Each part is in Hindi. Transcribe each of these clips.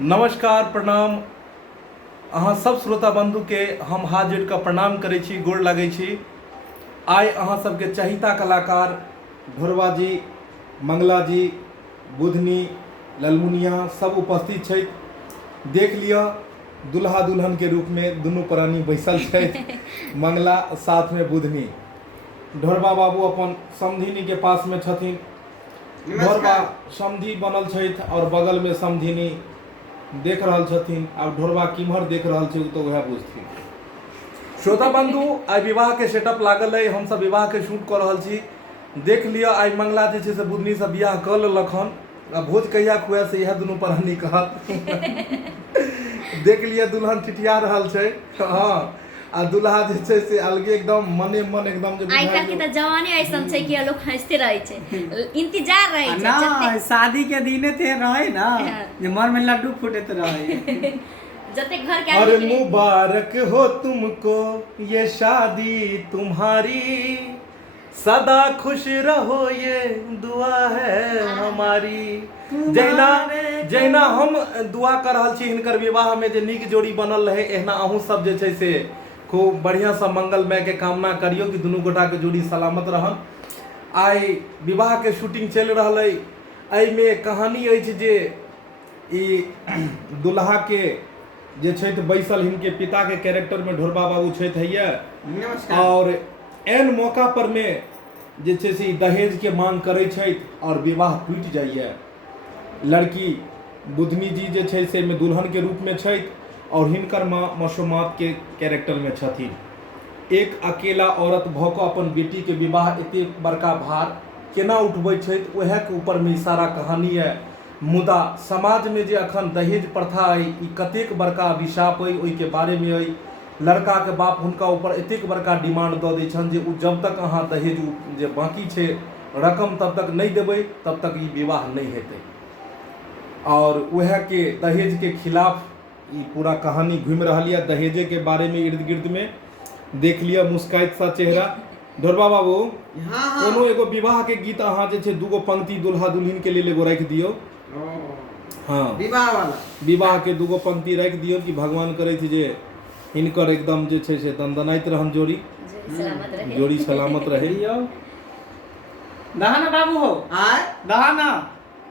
नमस्कार प्रणाम अहाँ सब श्रोता बंधु के हम हाथ जोड़ कऽ प्रणाम करै छी, गोर लागै छी। आइ अहाँ सबके चहिता कलाकार ढोरबा जी, मंगला जी, बुधनी, ललमुनिया सब उपस्थित छथि। देख लिअ दुल्हा दुल्हन के रूप में दुनू प्राणी बैसल छथि। मंगला साथ में बुधनी। ढोरबा बाबू अपन समधिनी के पास में छथिन। ढोरबा समधी बनल छथि और बगल में समधिनी देख रहल छथिन। अब ढोरबा किम्हर देख रहल छै तो वह बुझथिन। श्रोता बंधु आई विवाह के सेटअप लागल है, हम सब विवाह के शूट कर रहल छी। देख लिया आई मंगला जे छै से बुधनी से बियाह कर लेलक हन। अब भोज कहिया खुआ से यह दुनू प्राणी कहत। देख लिया दुल्हन ठिठिया रहल छै। हाँ आ दुल्हा जे छै से अलगे एकदम मने मन एकदम जे आइ काल्हि के त जवानी ऐसन छै कि लोग हंसते रहे छै, इंतजार रहे छै ना शादी के दिने थे रहे ना जे मन में लड्डू फूटत रहे। जते घर के अरे मुबारक हो तुमको ये शादी तुम्हारी, सदा खुश रहो ये दुआ है हमारी। जहिना जहिना हम दुआ कर रहल छी हिनकर विवाह में जे नीक जोड़ी बनल रहे, एहना अहूँ सब जे छै से खूब बढ़िया सा मंगलमय के कामना करियो कि दुनू गोटा के जोड़ी सलामत रहन। आई विवाह के शूटिंग चल रहा है। एहि में कहानी अछि जे ई दुल्हा के जे छथि बैसल हिनके पिता के कैरेक्टर में ढोरबा बाबू छथि हैया। और एन मौका पर में जे छै से दहेज के मांग करै छथि और विवाह टूटि जाइए। लड़की बुधनी जी जे छै से में दुल्हन के रूप में छथि और हिनकर माँ मसोमात के कैरेक्टर में छथिन। एक अकेला औरत भऽ कऽ अपन बेटी के विवाह एते बड़का भार केना उठबै छथि, वएह के ऊपर में सारा कहानी है। मुदा समाज में जे अखन दहेज प्रथा है, ई कतेक बड़का अभिशाप है, ओहि के बारे में है। लड़का के बाप हुनका ऊपर एतेक बड़का डिमांड दऽ दै छनि जे जब तक अहाँ दहेज जे बाकी छै रकम तब तक नहीं देबै तब तक ई विवाह नहीं हेतै। और वह के दहेज के खिलाफ ई पूरा कहानी घूमि रही है। दहेजे के बारे में इर्द गिर्द में देख लिया मुस्काइत सा चेहरा। ढोरबा बाबू कोनो एगो विवाह के गीत अहाँ जे छै दूगो पंक्ति दुल्हा दुल्हन के लेल एगो राखि दियो। हाँ विवाह वाला विवाह के दूगो पंक्ति राखि दियो कि भगवान करे थे जे हिनकर एकदम जे छै से दनदनाइत रहन जोड़ी सलामत रहे। दहाना बाबू हो दहाना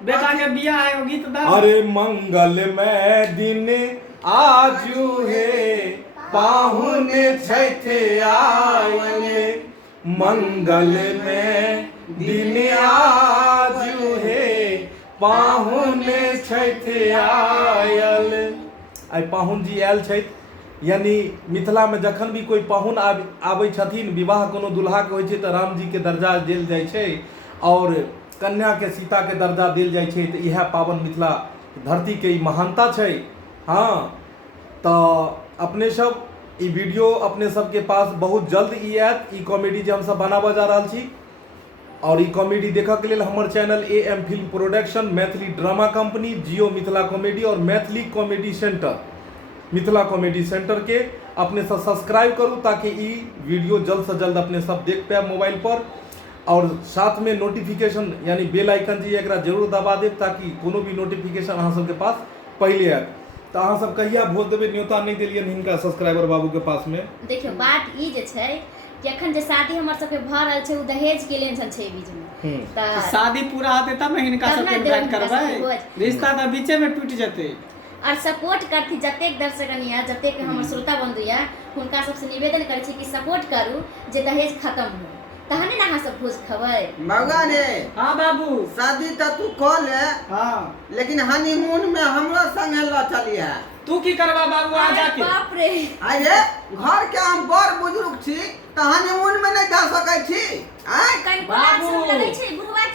बेटा के बियाह है वो गीत दा। अरे मंगल में दिन आजू है पाहुन छठे आए, मंगल में दिन आजू है पाहुन छठे आयल। आई पाहुन जी आयल छथि, यानी मिथिला में जखन भी कोई पाहुन आबै छथिन, विवाह कोनो दुल्हा के होइ छै तऽ राम जी के दर्जा देल जाइ छै और कन्या के सीता के दर्जा देल जाइ छै। तऽ इएह पावन मिथिला धरती के महानता छै। हाँ तो अपने सब ई वीडियो अपने सबके पास बहुत जल्द ई आयत। ई कॉमेडी जे हम सब बनाबऽ जा रहल छी और ई कॉमेडी देखऽ के लेल हमर channel AM film production, Maithili drama company, जियो मिथिला कॉमेडी और Maithili comedy centre, Mithila comedy centre के अपने सब सब्सक्राइब करू ताकि ई वीडियो जल्द से जल्द अपने सब देख पाए मोबाइल पर। और साथ में नोटिफिकेशन यानी बेल आइकन जी एकरा जरूर दबा देब ताकि कोनो भी नोटिफिकेशन अहाँ सबके पास पहले आए। तो अहाँ सब कहिया भोज देबै, न्योता नहीं देलियन हिनका सब्सक्राइबर बाबू के पास में। देखियो बात ई जे छै कि अखन जे शादी हमर सबके भ रहल छै, उ दहेज के लेल छै बीच में। त शादी पूरा होते तब न हिनका सबके इनवाइट करबै, रिश्ता त बीचे में टूट जेतै। और सपोर्ट करथि जतेक दर्शकन या जतेक हमर श्रोता बंधु या हुनका सबसे निवेदन करै छी कि सपोर्ट करू जे दहेज खत्म हो, तहने ना अहाँ सब भोज खबै। भगवान हाँ बाबू शादी तो तू कह ले, हाँ लेकिन हनीमून में हमरो संग ल चली है। तू की करबा बाबू आ जाके। बाप रे अरे घर के हम बड़ बुजुर्ग छी तो हनीमून में नहीं जा सकै छी। बाबू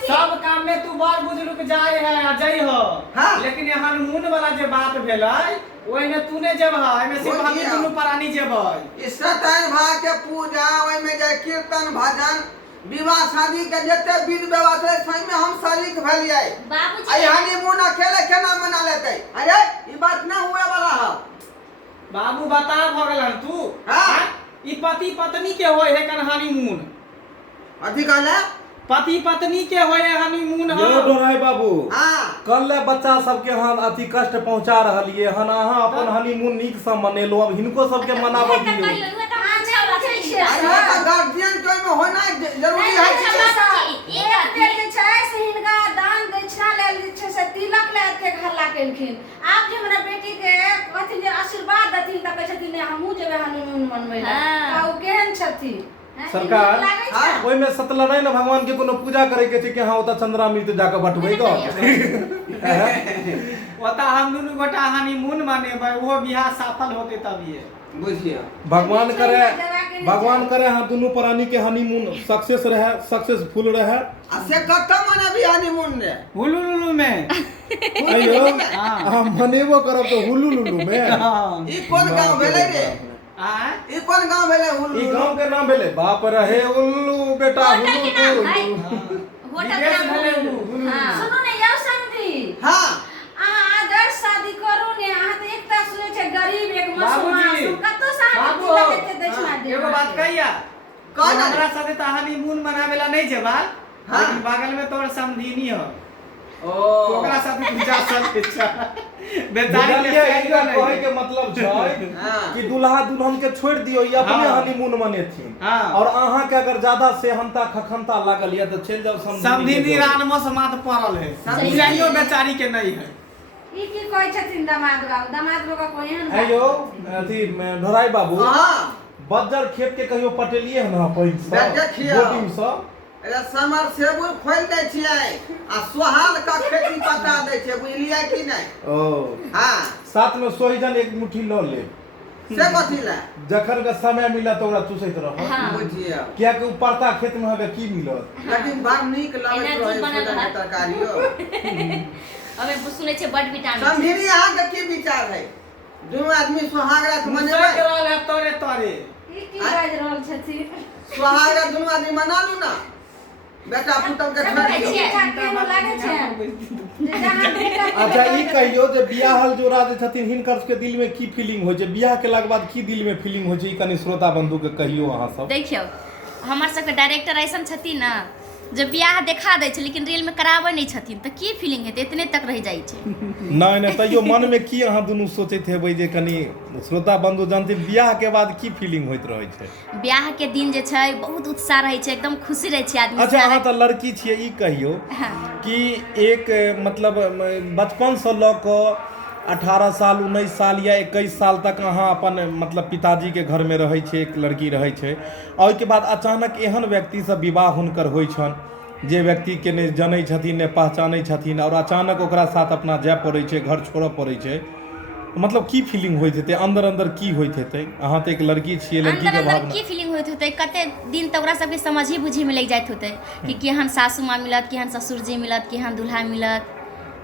सब काम में तू बड़ बुजुर्ग जाए है आ जई हो। हाँ। लेकिन यहाँ हनीमून वाला जे बात भेलै ओइ में तू ने जेबह, एमे सिर्फ हम दुनू प्राणी जेबै। सत्यनारायण भा के पूजा ओइ में जे कीर्तन भजन विवाह शादी के जते विध व्यवहार है सही में हम शरीक भेलियै। बाबूजी आई हनीमून अकेले केना मना लेतै? अरे ई बात ना हुए वाला है। बाबू बता भ गेलन तू। हाँ। ई पति पत्नी के होय है कन हनीमून। अथी कहले पति पत्नी के होए हनीमून यो डोराई बाबू हाँ कल ले बच्चा सबके हम अति कष्ट पहुंचा रहलिए हन अहाँ अपन हनीमून नीक से मनेलो अब हिनको सबके मनाबऽ दियौ अरे तो गार्जियन के में होना जरूरी है एक बेर जे छै से हिनका दान दक्षिणा लेल जे छै से तिलक ले एते हल्ला केलखिन आब जे हमरा बेटी के कथि जे आशीर्वाद देथिन त कहै छथिन हमहू जेबै हनुमान मनबै ला आ ओ केहन छथिन सरकार ओइ में सत्यनारायण भगवान के कोनो पूजा करे के छै कि हां ओता चंद्रामृत जाके बटबै गो ओता हम दुनू गोटा हनीमून मनेबै ओहो बियाह सफल होते तभिए बुझियो भगवान करे हां दोनों प्राणी के हनीमून सक्सेस रहे सक्सेसफुल रहे आ से कत्ता मने भी हनीमून रे हुलुलुलु में अयो हम मनेबो करब तो हुलुलुलु में ई कोन गांव भेलै रे ई कोन गांव भेलै हुलू ई गांव के नाम भेलै बाप रहे उल्लू बेटा हुलू सुनू ने यौ समझी हां अहाँ आदर्श शादी करू ने अहाँ त एकटा सुनै छै गरीब एक बाबूजी, मुसलमान कत्तो से अहाँ बाबू तिलक एते दक्षिणा दे एगो बात कहिया कौन हमरा साथे त हनीमून मनावेला नहीं जेबा हाँ। लेकिन बगल में तोर समधीनी हो ओ ओकरा साथे पूजा सब के छ बेचारी के बुझलिए सही इनका नहीं। कहे के मतलब छै हाँ। कि दुल्हा दुल्हन के छोड़ दियो ये अपने हाँ। हनीमून मनेथिन हाँ। और अहाँ के अगर ज्यादा सेहनता खखनता लागल या तो चल जाओ समधीनी रानमस माथ पड़ल है समधीनी। बुझाइयो बेचारी के नहीं है ई की कहै छथिन दामाद बाबू का कोई एहन अयो अथी ढोराई बाबू हां बज्जर खेत के कहियो पटेलिए हन पैन से बज्जर खियाओ। बोटिंग से अरे समर सेबु खोल दै छियै आ सोहाल का खेती पता दै छै बुझलियै कि नहीं ओ हां साथ में सोहिजन एक मुट्ठी ल ले से कथि ला जखन के समय मिला तो ओकरा चूसैत रह हाँ। बुझियो किया कि उपरता खेत में हवे की मिलत लेकिन बड़ नीक लगैत एना रहै दूध बनल सोजा के है। तरकारियो हमें सुनै छै बड विटामिन समझिनी अहाँ के की विचार है दुनू आदमी सोहागरात मुझे मनेबै करल है तोरे तोरे ई की बाज रहल छथिन सोहागरात दुनू आदमी मना लू ना बेटा पुतौह के छोड़ दियौ अच्छा केहन लागै छै जे जहाँ बेटा अच्छा ई कहियो जे बियाहल जोड़ा जे छथिन हिनकर के दिल में की फीलिंग होय छै बियाह के बाद की दिल में फीलिंग होय छै ई कनी श्रोता बंधु के कहियो अहाँ सब देखियो हमर सबके डायरेक्टर ऐसन छथिन ना जे बियाह देखा दै छै लेकिन रियल में कराबै नहीं छथिन त की फीलिंग हेतै इतने तक रह जाइ छै नहीं नहीं तैयो मन में की अहाँ दुनू सोचैत हेबै जे कनी श्रोता बंधु जानते बियाह के बाद की फीलिंग होइत रहै छै बियाह के दिन जे छै बहुत उत्साह रहै छै एकदम खुशी रहै छै आदमी अच्छा अहाँ तऽ लड़की छियै ई कहियो हाँ। कि एक मतलब बचपन से लऽ कऽ 18 साल 19 साल या 21 साल तक अहाँ अपन मतलब पिताजी के घर में रहै छै एक लड़की रहै छै और ओहिके बाद अचानक एहन व्यक्ति से विवाह हुनकर होइ छनि जे व्यक्ति के ने जनै छथिन ने पहचानै छथिन और अचानक ओकरा साथ अपना जाय पड़ै छै घर छोड़ऽ पड़ै छै मतलब की फीलिंग होइत हेतै अंदर अंदर की होइत हेतै अहाँ तऽ एक लड़की छियै लड़की अंदर के अंदर भावना की फीलिंग होइत होतै कते दिन तक ओकरा सबके समझी बुझी में लग जाइत होतै कि केहन सासू माँ मिलत केहन ससुर जी मिलत केहन दूल्हा मिलत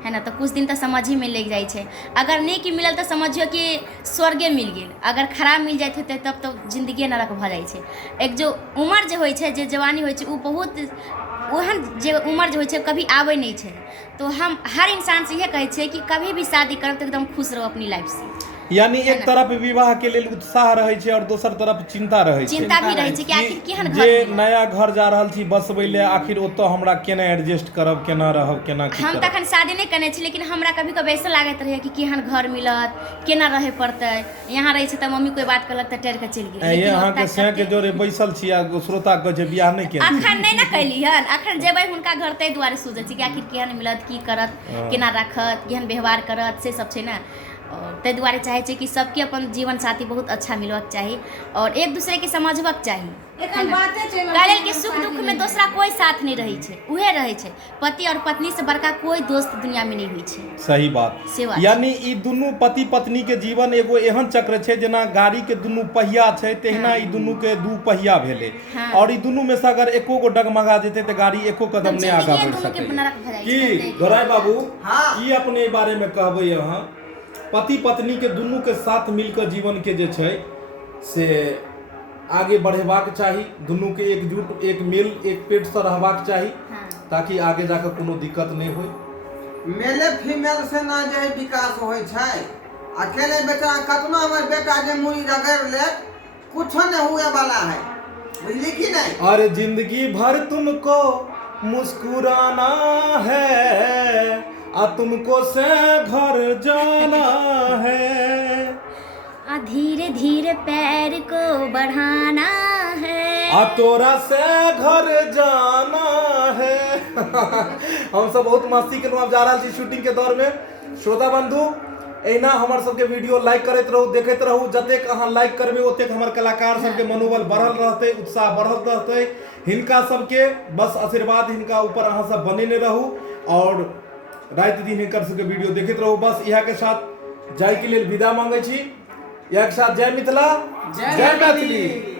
है ना तो कुछ दिन तो समझी में लग जाइ छै अगर नीक मिलल तो समझियो कि स्वर्गे मिल गेल अगर खराब मिल जाइत होतै तब तो जिंदगी नरक भऽ जाइ छै एक जो उम्र जे होइ छै जे जवानी होइ छै ओ बहुत ओहन जे उम्र जे होइ छै कभी आबै नहीं छै तो हम हर इंसान से इहे कहै छियै कि कभी भी शादी करब तो एकदम खुश रहो अपनी लाइफ से यानी एक तरफ विवाह के लेल उत्साह रहै छै और दोसर तरफ चिंता रहै छै चिंता भी रहै छै कि आखिर केहन घर जे मिलत। नया घर जा रहल छी बसबै ले आखिर ओतऽ हमरा केना एडजस्ट करब केना रहब केना की हम करब तखन शादी नहीं करने छी लेकिन हमरा कभी कभी ऐसा लागत रहे कि केहन घर मिलत केना रहे पड़तै यहाँ रहे छै त मम्मी कोई बात कहलक त टेर के चलि गेल ये अहाँ के सह के जोरे बैसल छी आ श्रोता कहै छै बियाह नहीं केने अखन नहीं ना कैली हन अखन जेबै हुनका घर तै दुआरे सोचै छी कि आखिर केहन मिलत की करत केना राखत केहन व्यवहार करत से सब छै ना और तै दुआरे चाहे छै कि सबके अपन जीवन साथी बहुत अच्छा मिलबाक चाही और एक दूसरे के समझबाक चाही एखन बाते छै काल्हि के सुख दुख में दूसरा कोई साथ नहीं रही छै उहे रहे छै पति और पत्नी से बड़का कोई दोस्त दुनिया में नहीं हुई छै सही बात से बात यानी ई दुनू पति पत्नी के जीवन एगो एहन चक्र छै जेना गाड़ी के दुनू पहिया छै तहिना ई दुनू के दू पहिया भेलै हाँ। और ई दुनू में से अगर एको गो डगमगा जेतै तऽ गाड़ी एको कदम नहीं आगा बढ़ दोनों के सकै नरक भऽ जाइ की छै गोराई बाबू हाँ। की अपने बारे में कहबै अहाँ पति पत्नी के दुनू के साथ मिलकर जीवन के जे छै से आगे बढ़ेबाक चाही दुनू के एकजुट एक मेल एक पेट से रहबाक चाही हाँ। ताकि आगे जाकर कोनो दिक्कत नहीं होय मेले फीमेल से ना जे विकास होइ छै अकेले बेटा कतना हमर बेटा जे मुड़ी रगड़ ले कुछ न हुए वाला है बुझली कि नहीं और जिंदगी भर तुमको मुस्कुराना है आ तुमको से घर जाना है धीरे धीरे पैर को बढ़ाना है आ तोरा से घर जाना है। हम सब बहुत मस्ती के अब जा रहा छी शूटिंग के दौर में। श्रोता बंधु एना हमर सबके वीडियो लाइक करैत रहू, देखैत रहू। जतेक अहाँ लाइक करबे ओतेक हमर कलाकार सबके मनोबल बढ़ल रहते, उत्साह बढ़ल रहते। हिनका सबके बस आशीर्वाद हिनका ऊपर अहाँ सब बनेने रहू और रात दिन हिनकर सबके वीडियो देखैत रहू। बस इहा के साथ जाय के लेल विदा मांगे छी। एक साथ जय मिथिला, जय मैथिली।